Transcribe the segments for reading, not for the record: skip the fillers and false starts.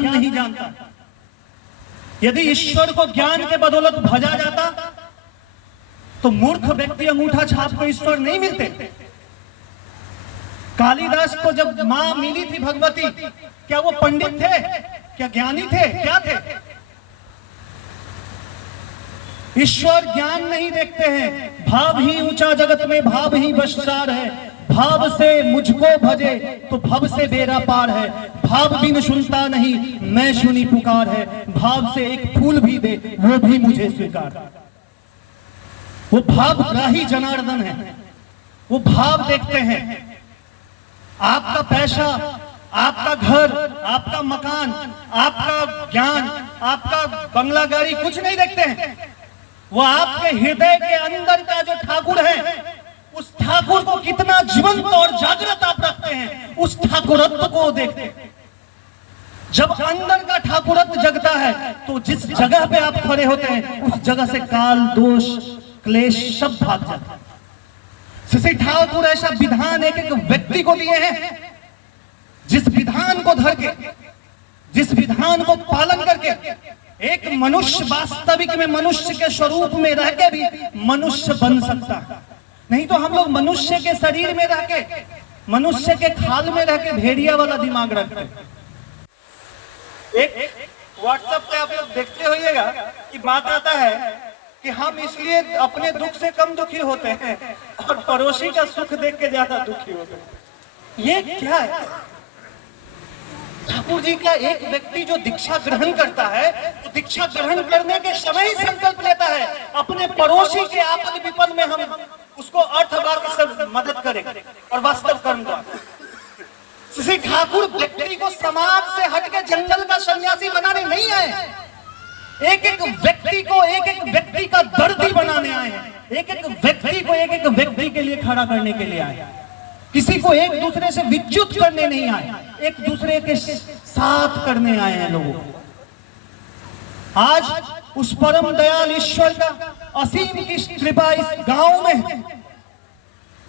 ज्ञान नहीं जानता। यदि ईश्वर को ज्ञान के बदौलत भजा जाता तो मूर्ख व्यक्ति अंगूठा छाप को ईश्वर नहीं मिलते। कालिदास को जब मां मिली थी भगवती, क्या वो पंडित थे, क्या ज्ञानी थे, क्या थे? ईश्वर ज्ञान नहीं देखते हैं, भाव ही ऊंचा जगत में, भाव ही बशसार है। भाव से मुझको भजे तो भव से बेरा पार है। भाव बिन सुनता नहीं, मैं सुनी पुकार है। भाव से एक फूल भी दे, वो भी मुझे स्वीकार। वो भावग्राही जनार्दन है, वो भाव देखते हैं। आपका पैसा, आपका घर, आपका मकान, आपका ज्ञान, आपका बंगला गाड़ी कुछ नहीं देखते हैं। वो आपके हृदय के अंदर का जो ठाकुर है, उस ठाकुर को कितना जीवंत और जागृत आप रखते हैं, उस ठाकुरत्व को देखते हैं। जब अंदर का ठाकुरत्व जगता है तो जिस जगह पे आप खड़े होते हैं उस जगह से काल, दोष, क्लेश सब भाग जाता है। श्री ठाकुर ऐसा विधान एक एक व्यक्ति को दिए हैं, जिस विधान को धर के, जिस विधान को पालन करके एक मनुष्य वास्तविक में मनुष्य के स्वरूप में रह के भी मनुष्य बन सकता है। नहीं तो हम लोग मनुष्य के शरीर में रह के, मनुष्य के खाल में रह के भेड़िया वाला दिमाग रखते हैं। एक व्हाट्सएप पे आप लोग देखते होइएगा कि बात आता है कि हम इसलिए अपने दुख से कम दुखी होते हैं और पड़ोसी का सुख देख के ज्यादा दुखी होते हैं। ये क्या है? ठाकुर जी का एक व्यक्ति जो दीक्षा ग्रहण करता है, तो दीक्षा ग्रहण करने के समय ही संकल्प लेता है अपने पड़ोसी के आपद विपद में हम उसको अर्थवाद से मदद करें और वास्तव कर्म करें। श्री ठाकुर व्यक्ति को समाज से हटके जंगल का सन्यासी बनाने नहीं आए, एक एक व्यक्ति को एक एक व्यक्ति का दर्दी बनाने आए हैं। एक एक व्यक्ति को एक एक व्यक्ति के लिए खड़ा करने के लिए आए। किसी को एक दूसरे से विच्युत करने नहीं आए, एक दूसरे के साथ करने आए हैं लोगों को। आज उस परम दयाल ईश्वर का असीम की कृपा इस गांव में है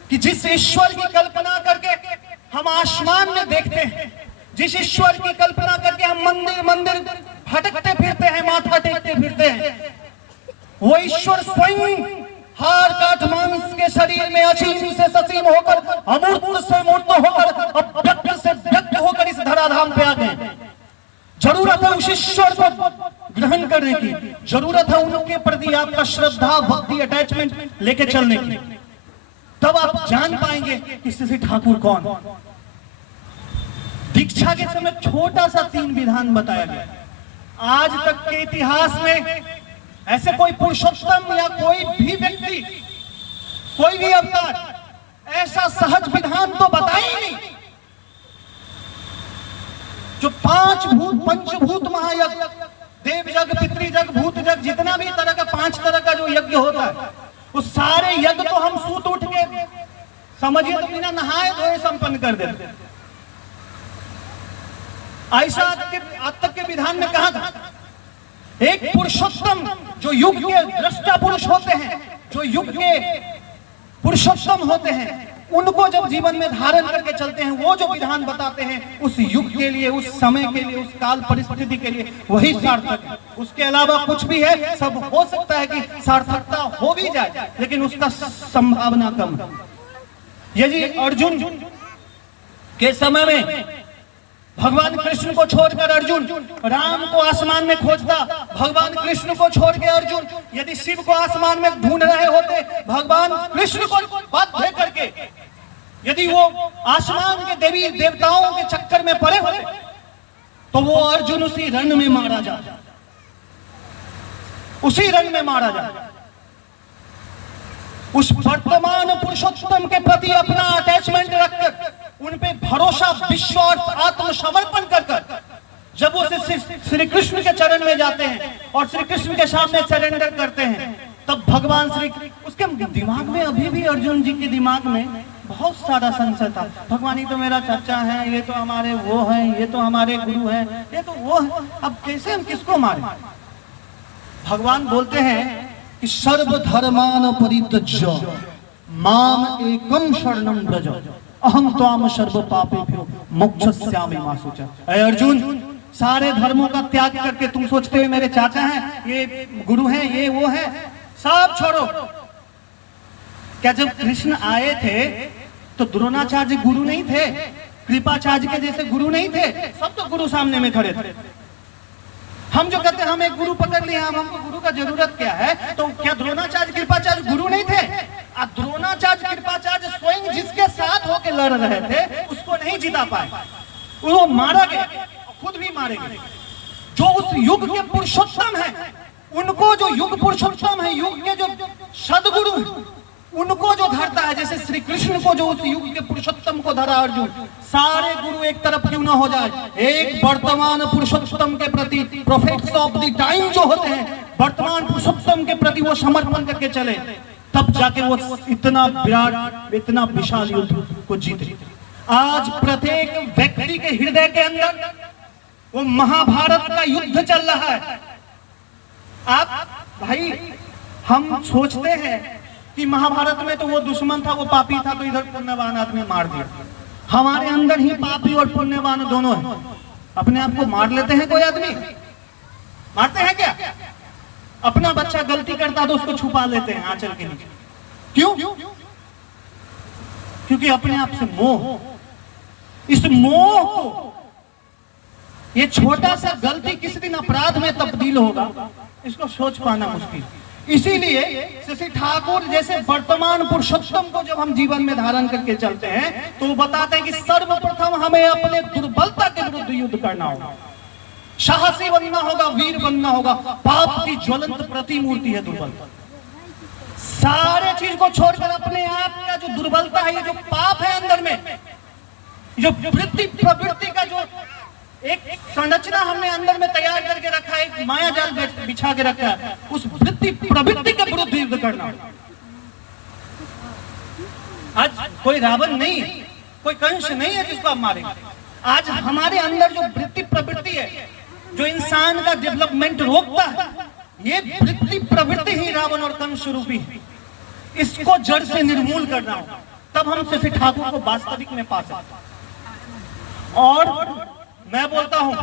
कि जिस ईश्वर की कल्पना करके हम आसमान में देखते हैं, जिस ईश्वर की कल्पना करके हम मंदिर मंदिर भटकते फिरते हैं, माथा टेकते फिरते हैं, वो ईश्वर स्वयं हार काठ मांस के शरीर में असीम से ससीम होकर, अमूर्त से मूर्त होकर, अव्यक्त से व्यक्त होकर इस धराधाम पे आ गए। जरूरत है उस ईश्वर को ग्रहण करने की, जरूरत है उनके प्रति आपका श्रद्धा, भक्ति, अटैचमेंट लेके चलने की। तब आप जान पाएंगे कि श्री ठाकुर कौन। दीक्षा के समय छोटा सा 3 विधान बताया गया। आज तक के इतिहास में ऐसे कोई पुरुषोत्तम या कोई भी व्यक्ति, कोई भी अवतार ऐसा सहज विधान तो बताया ही नहीं। जो 5 भूत, पंचभूत महायज्ञ, देव यज्ञ, पितृयज्ञ, भूत यज्ञ, जितना भी तरह का 5 तरह का जो यज्ञ होता है, उस सारे यज्ञ तो हम सूत उठ के समझिए तो बिना नहाए धोए संपन्न कर देते। ऐसा आज तक के विधान में कहा था। एक पुरुषोत्तम जो युग के दृष्टा पुरुष होते हैं, जो युग के पुरुषोत्तम होते हैं, उनको जब जीवन में धारण करके चलते हैं, वो जो विधान बताते हैं उस युग के लिए, उस समय के लिए, उस काल परिस्थिति के लिए, वही सार्थक है। उसके अलावा कुछ भी है, सब हो सकता है कि सार्थकता हो भी जाए, लेकिन उसका संभावना कम है। यदि अर्जुन के समय में भगवान कृष्ण को छोड़कर अर्जुन राम को आसमान में खोजता, भगवान कृष्ण को छोड़ के अर्जुन यदि शिव को आसमान में ढूंढ रहे होते, भगवान कृष्ण को बाध्य करके यदि वो आसमान के देवी देवताओं के चक्कर में पड़े होते, तो वो अर्जुन उसी रण में मारा जाता, उसी रण में मारा जाता। उस वर्तमान पुरुषोत्तम के प्रति अपना अटैचमेंट रखकर, उन पे भरोसा, विश्वास, आत्मसमर्पण कर जब वो श्री कृष्ण के चरण में जाते हैं और श्री कृष्ण के सामने सरेंडर करते हैं, तब भगवान श्री, उसके दिमाग में, अभी भी अर्जुन जी के दिमाग में बहुत सारा संशय था। भगवान, ये तो मेरा चाचा है, ये तो हमारे वो है, ये तो हमारे गुरु है, ये तो वो है, अब कैसे हम किसको मारें? भगवान बोलते हैं कि सर्वधर्मान परित्यज्य माम एकम शरणं व्रज अहं त्वाम सर्व पापेभ्यो मोक्षयिष्यामि मा शुचः। ऐ अर्जुन, सारे धर्मों का त्याग करके तुम सोचते हो मेरे चाचा हैं, ये गुरु हैं, ये वो है, सब छोड़ो। क्या जब कृष्ण आए थे तो द्रोणाचार्य गुरु नहीं थे? कृपाचार्य के जैसे गुरु नहीं थे? सब तो गुरु सामने में खड़े थे। हम जो कहते हैं हम एक गुरु पकड़ लिए, हमको गुरु का जरूरत क्या है? तो क्या द्रोणाचार्य कृपाचार्य गुरु नहीं थे? द्रोणाचार्य कृपाचार्य स्वयं जिसके साथ होकर लड़ रहे थे उसको नहीं जिता पाए, वो मारा गया, खुद भी मारे गए। जो उस युग के पुरुषोत्तम है, उनको जो युग पुरुषोत्तम है, युग के जो सदगुरु, उनको जो धरता है, जैसे श्री कृष्ण को जो उस युग के पुरुषोत्तम को धरा अर्जुन, सारे गुरु एक तरफ क्यों ना हो जाए, एक वर्तमान पुरुषोत्तम के प्रति, प्रोफेट्स ऑफ द टाइम जो होते हैं, वर्तमान पुरुषोत्तम के प्रति वो समर्पण करके चले, तब जाके वो इतना विराट, इतना विशाल युद्ध को जीते। आज प्रत्येक व्यक्ति के हृदय के अंदर वो महाभारत का युद्ध चल रहा है। आप भाई, हम सोचते हैं कि महाभारत में तो वो दुश्मन था, वो पापी था, तो इधर पुण्यवान आदमी मार दिया। हमारे अंदर ही पापी और पुण्यवान दोनों है। अपने आप को मार लेते हैं कोई आदमी? मारते हैं क्या? अपना बच्चा गलती करता तो उसको छुपा लेते हैं आंचल के नीचे। क्यों? क्योंकि अपने आप से मोह। इस मोह को, ये छोटा सा गलती किस दिन अपराध में तब्दील होगा, इसको सोच पाना मुश्किल। इसीलिए शशि ठाकुर जैसे वर्तमान पुरुषोत्तम को जब हम जीवन में धारण करके चलते हैं तो वो बताते हैं कि सर्वप्रथम हमें अपने दुर्बलता के विरुद्ध युद्ध करना होगा, साहसी बनना होगा, वीर बनना होगा। पाप की ज्वलंत प्रतिमूर्ति है दुर्बलता। सारे चीज को छोड़कर अपने आप का जो दुर्बलता है, ये जो पाप है अंदर में, जो वृत्ति प्रवृत्ति का जो एक संरचना हमने अंदर में तैयार करके रखा है, एक माया जाल बिछा के रखा है, उस वृत्ति प्रवृत्ति के विरुद्ध युद्ध करना। आज कोई रावण नहीं, कोई कंस नहीं है जिसको आप मारेंगे। आज हमारे अंदर जो वृत्ति प्रवृत्ति है, जो इंसान का डेवलपमेंट रोकता है, ये वृत्ति प्रवृत्ति ही रावण और कंस रूपी है। इसको जड़ से निर्मूल करना होगा, तब हम शशि ठाकुर को वास्तविक में पा सकते। और मैं बोलता हूं,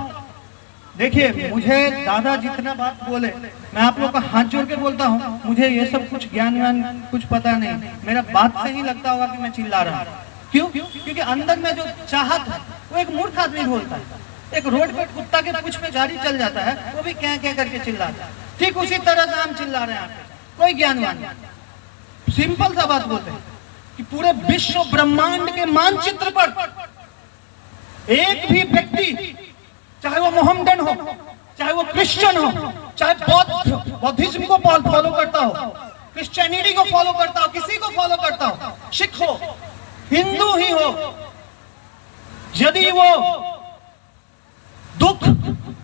देखिए मुझे दादा जितना बात बोले, मैं आप लोग का हाथ जोड़ के बोलता हूं, मुझे ये सब कुछ ज्ञान व्यान कुछ पता नहीं। मेरा बात से ही लगता होगा कि मैं चिल्ला रहा हूं। क्यों? क्योंकि अंदर में जो चाहत है वो एक मूर्ख आदमी बोलता है। एक रोड पे कुत्ता के पूंछ पे गाड़ी चल जाता है, वो भी क्या क्या करके चिल्लाता है। ठीक उसी तरह से हम चिल्ला रहे हैं, कोई ज्ञानवान सिंपल सा बात बोलते हैं कि पूरे विश्व ब्रह्मांड के मानचित्र पर एक भी व्यक्ति, चाहे वो मोहम्मदन हो, चाहे वो क्रिश्चियन हो, चाहे बौद्धिज्म को फॉलो करता हो, क्रिश्चियनिटी को फॉलो करता हो, किसी को फॉलो करता हो, सिख हो, हिंदू ही हो, यदि वो दुख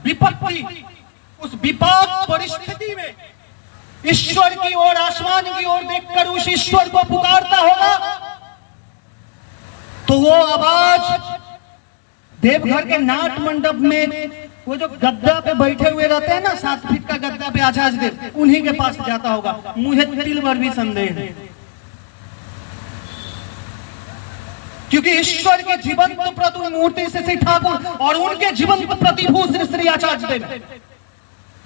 विपत्ति, उस विपाक परिस्थिति में ईश्वर की ओर, आसमान की ओर देखकर उस ईश्वर को पुकारता होगा, तो वो आवाज देवघर के नाट मंडप में वो जो गद्दा पे बैठे हुए रहते हैं ना, 7 फीट का गद्दा पे आचार्य देव, उन्हीं के पास जाता होगा। मुझे तिल भर भी संदेह है, क्योंकि ईश्वर के जीवंत प्रतिमूर्ति शशि ठाकुर और उनके जीवंत प्रतिभू श्री आचार्य देव।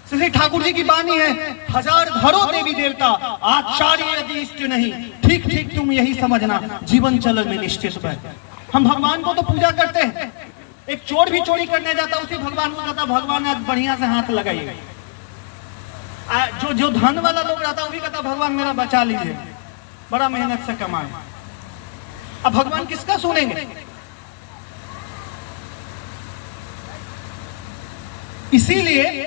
शशि ठाकुर जी की वाणी है, हजार धरो देवी देवता, आचार्य यदि इष्ट नहीं, ठीक ठीक तुम यही समझना, जीवन चलन में निश्चित है। हम भगवान को तो पूजा करते हैं, एक चोर भी चोरी करने जाता, उसी भगवान को कहता भगवान आज बढ़िया से हाथ लगाइए। जो धन वाला लोग रहता है वो भी कहता भगवान मेरा बचा लीजिए, बड़ा मेहनत से कमाए। अब भगवान किसका सुनेंगे? इसीलिए